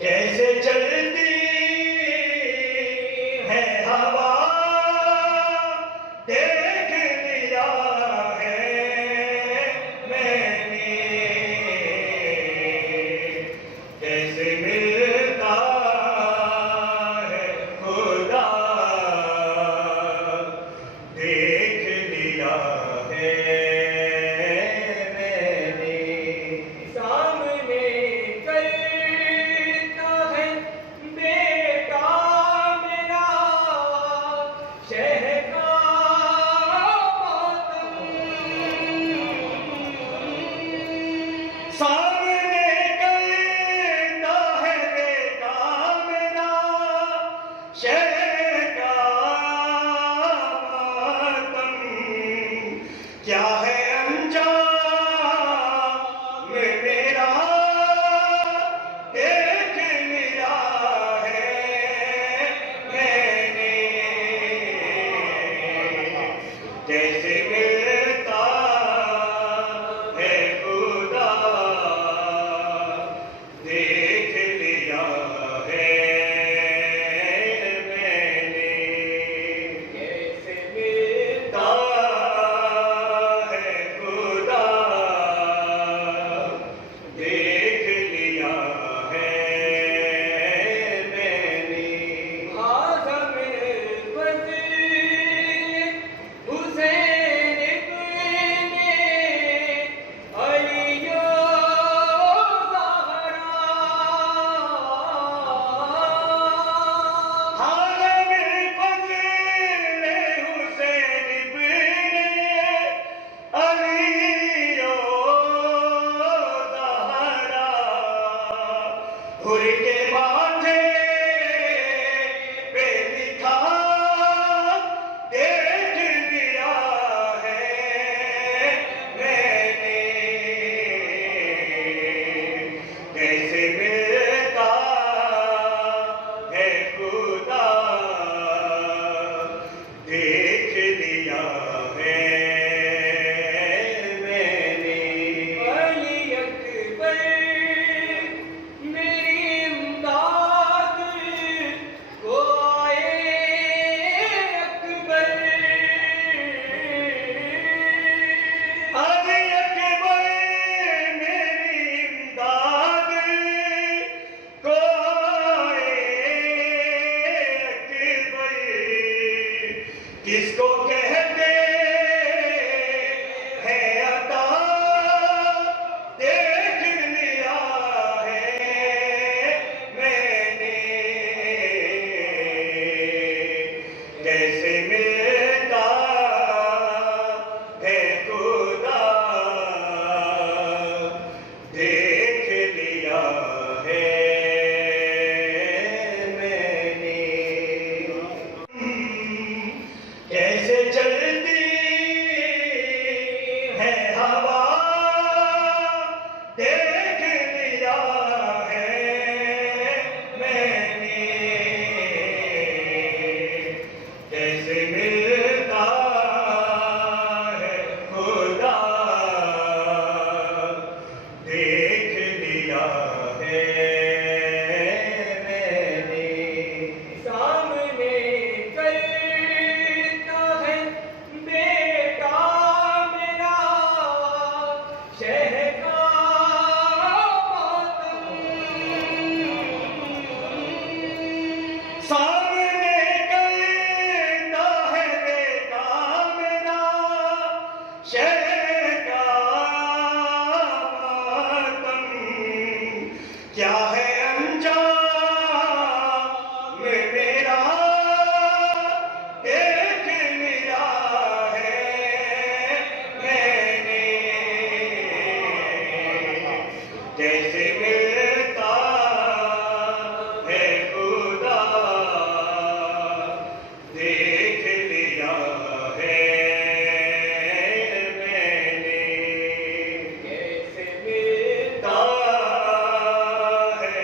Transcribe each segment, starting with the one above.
کیسے چلتی ہے ہوا دیکھ لیا ہے میں نے، کیسے ملتا ہے خدا دیکھ لیا ہے میں نے۔ سامنے چلتا ہے بیٹا میرا شہر کا ماتم، سامنے کرتا ہے بیٹا میرا شہر کا ماتم، کیا ہے انجام میرا دیکھ لیا ہے میں نے، کیسے ملتا ہے خدا دیکھ لیا ہے میں نے، کیسے ملتا ہے خدا دیکھ لیا ہے میں نے۔ اعظم وزیر حسین ابن علی عالم الفضل حسین ابن علی و زہرا، حر کے ماتھے پہ لکھا دیکھ لیا ہے میں نے، کیسے ملتا ہے خدا دیکھ لیا ہے میں نے۔ علی اکبر میری امداد کو آئے اکبر، علی اکبر میری امداد کو آئے اکبر، کس کو کہتے ہیں عطا دیکھ لیا ہے میں نے، کیسے ملتا ہے خدا دیکھ لیا ہے میں نے۔ کیسے چلتی ہے ہوا دیکھ لیا ہے میں نے، کیسے ملتا ہے خدا دیکھ لیا ہے میں نے۔ سامنے چلتا ہے بیٹا میرا شہر کا ماتم، سامنے کرتا ہے بیٹا میرا شہر کا ماتم، کیا ہے انجام میرا دیکھ لیا ہے میں نے، کیسے ملتا ہے خدا دیکھ لیا ہے میں نے، کیسے ملتا ہے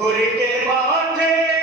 ہر کے ماتھے